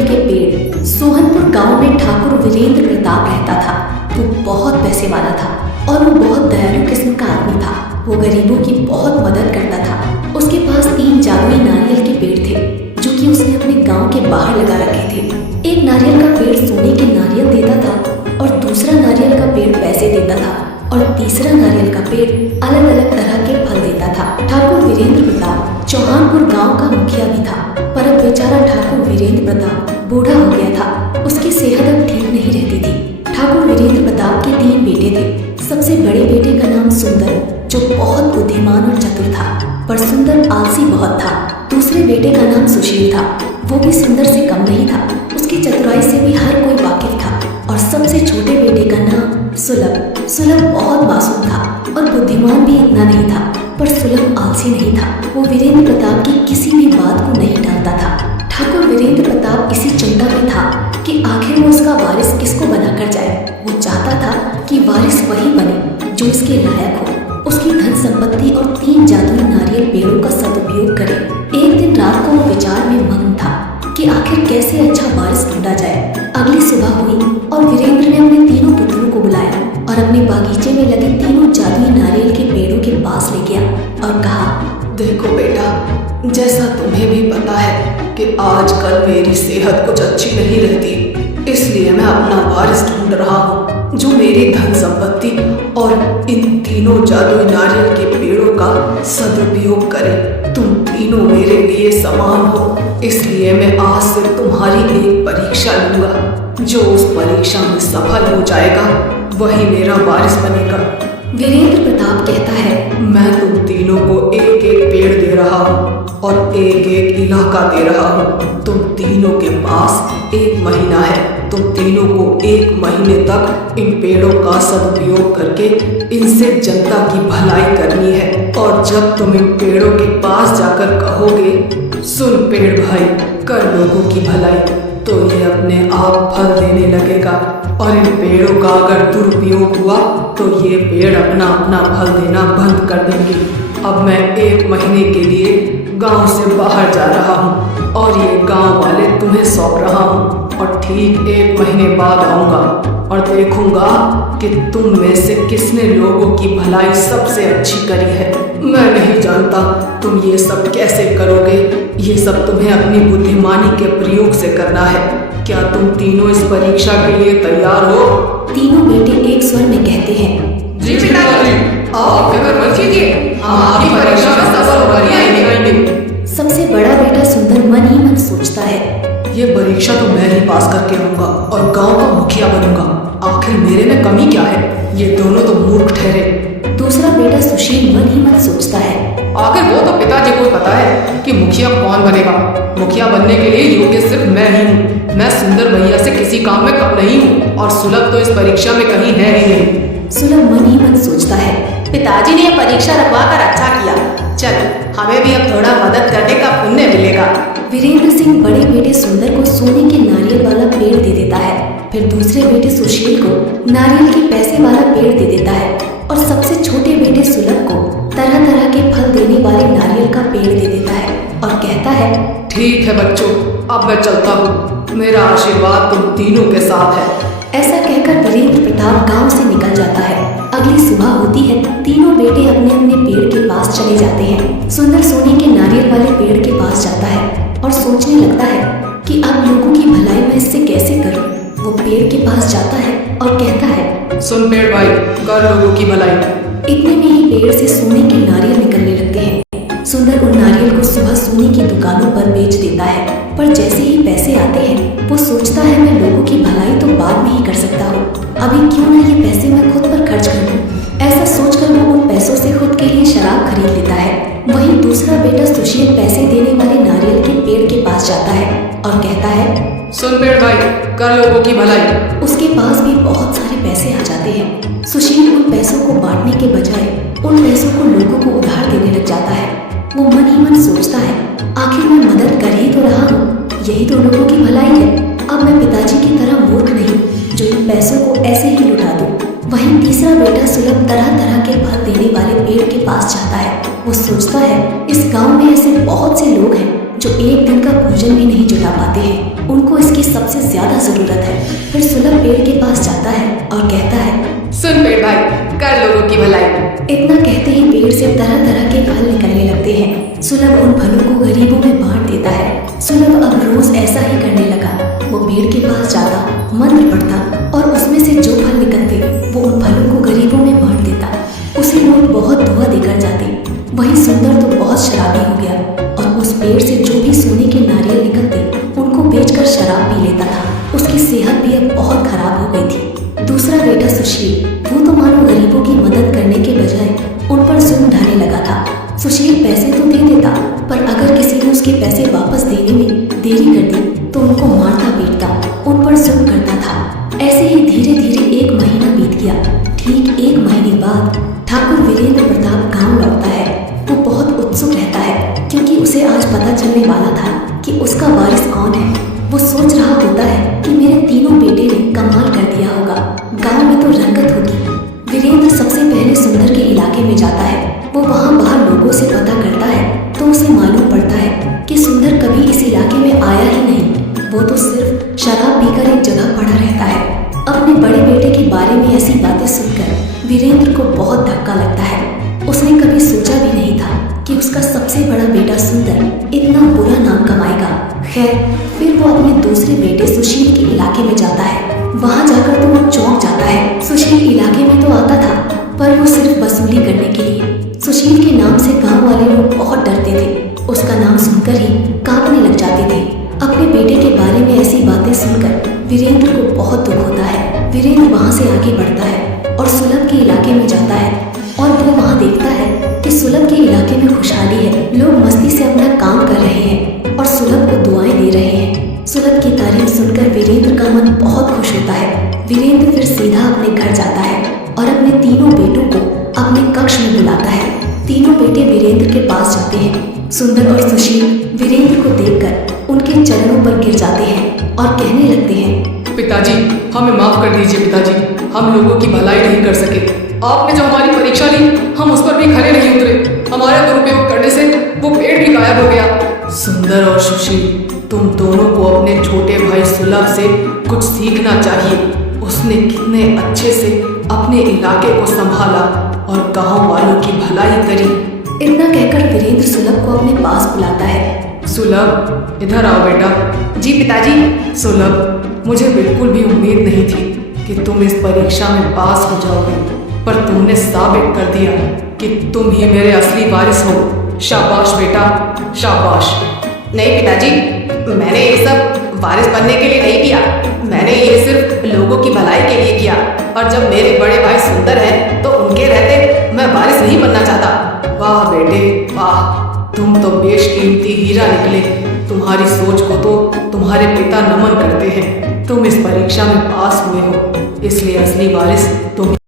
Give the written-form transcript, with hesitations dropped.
नारियल के पेड़। सोहनपुर गांव में ठाकुर वीरेंद्र प्रताप रहता था। वो बहुत पैसे वाला था और वो बहुत दयालु किस्म का आदमी था। वो गरीबों की बहुत मदद करता था। उसके पास 3 जादुई नारियल के पेड़ थे जो कि उसने अपने गांव के बाहर लगा रखे थे। एक नारियल का पेड़ सोने के नारियल देता था और दूसरा नारियल का पेड़ पैसे देता था और तीसरा नारियल का पेड़ अलग अलग तरह के फल देता था। ठाकुर वीरेंद्र प्रताप चौहानपुर गांव का मुखिया भी था, पर अब बेचारा ठाकुर वीरेंद्र प्रताप बूढ़ा हो गया था। उसकी सेहत अब ठीक नहीं रहती थी। ठाकुर वीरेंद्र प्रताप के 3 बेटे थे। सबसे बड़े बेटे का नाम सुंदर, जो बहुत बुद्धिमान और चतुर था, पर सुंदर आलसी बहुत था। दूसरे बेटे का नाम सुशील था। वो भी सुंदर से कम नहीं था। उसकी चतुराई से भी हर कोई वाकिफ था। और सबसे छोटे बेटे का नाम सुलभ। सुलभ बहुत मासूम था और बुद्धिमान भी इतना नहीं था, पर सुलभ आलसी नहीं था। वो वीरेंद्र प्रताप की किसी भी बात को नहीं टालता था। ठाकुर वीरेंद्र प्रताप इसी चिंता में था कि आखिर वो उसका वारिस किसको बनाकर जाए। वो चाहता था कि वारिस वही बने जो इसके लायक हो, उसकी धन संपत्ति और 3 जादुई नारियल पेड़ों का सदुपयोग करे। एक दिन रात को वो विचार में मग्न था कि आखिर कैसे अच्छा वारिस ढूंढा जाए। अगली सुबह हुई और वीरेंद्र ने अपने 3 पुत्रों को बुलाया और अपने बागीचे में लगे 3 जादुई नारियल के पेड़ों के पास ले गया और कहा, देखो बेटा, जैसा तुम्हें भी पता है कि आजकल मेरी सेहत कुछ अच्छी नहीं रहती, इसलिए मैं अपना वारिस ढूंढ रहा हूँ जो मेरी धन संपत्ति और इन 3 जादुई नारियल के पेड़ों का सदुपयोग करे। तुम तीनों मेरे लिए समान हो, इसलिए मैं आज से तुम्हारी एक परीक्षा लूंगा। जो उस परीक्षा में सफल हो जाएगा वही मेरा वारिस बनेगा। वीरेंद्र प्रताप कहता है, मैं तुम तीनों को एक एक पेड़ दे रहा हूँ और एक एक इलाका दे रहा हूँ। तुम तीनों के पास 1 महीना है। तुम तीनों को 1 महीने तक इन पेड़ों का सदुपयोग करके इनसे जनता की भलाई करनी है। और जब तुम इन पेड़ों के पास जाकर कहोगे, सुन पेड़ भाई, कर लोगों की भलाई, तो ये अपने आप फल देने लगेगा। और इन पेड़ों का अगर दुरुपयोग हुआ तो ये पेड़ अपना अपना फल देना बंद कर देंगे। अब मैं 1 महीने के लिए गांव से बाहर जा रहा हूँ और ये गांव वाले तुम्हें सौंप रहा हूँ और ठीक 1 महीने बाद आऊँगा और देखूंगा कि तुम में से किसने लोगों की भलाई सबसे अच्छी करी है। मैं नहीं जानता तुम ये सब कैसे करोगे, ये सब तुम्हें अपनी बुद्धिमानी के प्रयोग से करना है। क्या तुम तीनों इस परीक्षा के लिए तैयार हो? तीनों बेटे एक स्वर में कहते हैं, जी पिताजी, आप फिक्र मत कीजिए, हम आपकी परीक्षा में सफल होकर ही आएंगे। सबसे बड़ा बेटा सुंदर मन ही मन सोचता है, ये परीक्षा तो मैं ही पास करके आऊंगा और गांव का मुखिया बनूंगा। आखिर मेरे में कमी क्या है? ये दोनों तो मूर्ख ठहरे। दूसरा बेटा सुशील मन ही मन सोचता है, आखिर वो तो पिताजी को पता है कि मुखिया कौन बनेगा। मुखिया बनने के लिए योग्य सिर्फ मैं ही हूँ। मैं सुंदर भैया से किसी काम में कम नहीं हूँ और सुलभ तो इस परीक्षा में कहीं है ही नहीं। सुलभ मन ही मन सोचता है, पिताजी ने यह परीक्षा रखवा कर अच्छा किया। चल, हमें भी अब थोड़ा मदद करने का पुण्य मिलेगा। वीरेंद्र सिंह बड़े बेटे सुंदर को सोने के नारियल वाला पेड़ दे देता है। फिर दूसरे बेटे सुशील को नारियल के पैसे वाला पेड़ दे देता है और सबसे छोटे बेटे सुलभ को तरह तरह के फल देने वाले नारियल का पेड़ दे देता है और कहता है, ठीक है बच्चों, अब मैं चलता हूँ। मेरा आशीर्वाद तुम तीनों के साथ है। ऐसा कहकर वीरेंद्र प्रताप गांव से निकल जाता है। अगली सुबह होती है। तीनों बेटे अपने अपने पेड़ के पास चले जाते हैं। सुंदर सोने के नारियल वाले पेड़ के पास जाता है और सोचने लगता है कि अब लोगों की भलाई मैं इससे कैसे करूं। वो पेड़ के पास जाता है और कहता है, सुन पेड़ भाई, कर लोगों की भलाई। इतने में ही पेड़ से सोने के नारियल निकलने लगते हैं। सुंदर उन नारियल को सुबह सोने की दुकानों पर बेच देता है, पर जैसे ही पैसे आते हैं वो सोचता है, मैं लोगों की भलाई तो बाद में ही कर सकता हूँ, अभी क्यों ना ये पैसे मैं खुद पर खर्च कर दूं। ऐसा सोचकर वो उन पैसों से खुद के लिए शराब खरीद लेता है। वहीं दूसरा बेटा सुशील पैसे देने वाले नारियल के पेड़ के पास जाता है और कहता है, सुन पेड़ भाई, कर लोगों की भलाई। उसके पास भी बहुत सारे पैसे आ जाते हैं। सुशील उन पैसों को बांटने के बजाय उन पैसों को लोगों को उधार देने लग जाता है। वो मन ही मन सोचता है, आखिर मैं मदद कर ही तो रहा हूँ, यही तो लोगों की भलाई है। अब मैं पिताजी की तरह मूर्ख नहीं जो इन पैसों को ऐसे ही लुटा दूं। वहीं तीसरा बेटा सुलभ तरह तरह के फल देने वाले पेड़ के पास जाता है। वो सोचता है, इस गांव में ऐसे बहुत से लोग हैं जो एक दिन का भोजन भी नहीं जुटा पाते। आते हैं उनको इसकी सबसे ज्यादा जरूरत है। फिर सुलभ पेड़ के पास जाता है और कहता है, सुन पेड़ भाई, कर लोगों की भलाई। इतना कहते ही पेड़ से तरह तरह के फल निकलने लगते हैं। सुलभ उन फलों को गरीबों में बांट देता है। सुलभ अब रोज ऐसा ही करने लगा। वो पेड़ के पास जाता, मंत्र पढ़ता और उसमें से जो फल निकलते वो उन फलों को गरीबों में बांट देता। उसे लोग बहुत दुआ देकर जाते। वहीं सुंदर तो बहुत शराबी हो गया और उस पेड़ से जो भी सोने के नारियल निकलते उनको बेचकर शराब पी लेता था। उसकी सेहत भी अब बहुत खराब हो गई थी। दूसरा बेटा सुशील, वो तो मानो गरीबों की मदद करने के बजाय उन पर जुल्म ढाने लगा था। सुशील पैसे तो दे देता, पर अगर किसी ने उसके पैसे वापस देने में देरी कर दी तो उनको मारता पीटता, उन पर जुल्म करता था। ऐसे ही धीरे धीरे 1 महीना बीत गया। ठीक 1 महीने बाद ठाकुर वीरेंद्र प्रताप गांव लौटता है। वो बहुत उत्सुक रहता है क्योंकि उसे आज पता चलने वाला था कि उसका वारिस कौन है। वो सोच रहा होता है कि मेरे तीनों बेटे ने कमाल कर दिया होगा, गांव में तो रंगत होगी। वीरेंद्र सबसे पहले सुंदर के इलाके में जाता है। वो वहाँ बाहर लोगों से पता करता है तो उसे मालूम पड़ता है कि सुंदर कभी इस इलाके में आया ही नहीं। वो तो सिर्फ शराब पीकर एक जगह पड़ा रहता है। अपने बड़े बेटे के बारे में ऐसी बातें सुनकर वीरेंद्र को बहुत धक्का लगता है। उसने कभी सोचा भी नहीं था कि उसका सबसे बड़ा बेटा सुंदर इतना बुरा नाम कमाएगा। खैर, फिर वो अपने दूसरे बेटे सुशील के इलाके में जाता है। वहाँ जाकर तो वो चौंक जाता है। सुशील इलाके में तो आता था, पर वो सिर्फ वसूली करने के लिए। सुशील के नाम से गांव वाले लोग बहुत डरते थे। उसका नाम सुनकर ही कांपने लग जाते थे। अपने बेटे के बारे में ऐसी बातें सुनकर वीरेंद्र को बहुत दुख होता है। वीरेंद्र वहाँ से आगे बढ़ता है और सुलभ के इलाके में जाता है और वो वहाँ देखता है कि सुलभ के इलाके में खुशहाली है। लोग मस्ती से अपना काम कर रहे हैं और सुलभ को दुआएं दे रहे हैं। सुलभ की तारीफ सुनकर वीरेंद्र का मन बहुत खुश होता है। वीरेंद्र फिर सीधा अपने घर जाता है और अपने तीनों बेटों को अपने कक्ष में बुलाता है। तीनों बेटे वीरेंद्र के पास जाते हैं। सुंदर और सुशील वीरेंद्र को देखकर उनके चरणों पर गिर जाते हैं और कहने लगते हैं, पिताजी, हमें माफ कर दीजिए पिताजी, हम लोगों की भलाई नहीं कर सके। आपने जो हमारी परीक्षा ली, हम उस पर भी खरे नहीं उतरे। हमारे दुरुपयोग करने से वो पेड़ भी गायब हो गया। सुंदर और सुशील, तुम दोनों को अपने छोटे भाई सुलभ से कुछ सीखना चाहिए। उसने कितने अच्छे से अपने इलाके को संभाला और गांव वालों की भलाई करी। इतना कहकर वीरेंद्र सुलभ को अपने पास बुलाता है। सुलभ, इधर आओ बेटा। जी पिताजी। सुलभ, मुझे बिल्कुल भी उम्मीद नहीं थी कि तुम इस परीक्षा में पास हो जाओगे, पर तुमने साबित कर दिया कि तुम ही मेरे असली वारिस हो। शाबाश बेटा, शाबाश। नहीं पिताजी, मैंने ये सब वारिस बनने के लिए नहीं किया। मैंने ये सिर्फ लोगों की भलाई के लिए किया। और जब मेरे बड़े भाई सुंदर हैं तो उनके रहते मैं वारिस नहीं बनना चाहता। वाह बेटे वाह, तुम तो बेशकीमती हीरा निकले। तुम्हारी सोच को तो तुम्हारे पिता नमन करते हैं। तुम इस परीक्षा में पास हुए हो, इसलिए असली वारिस तुम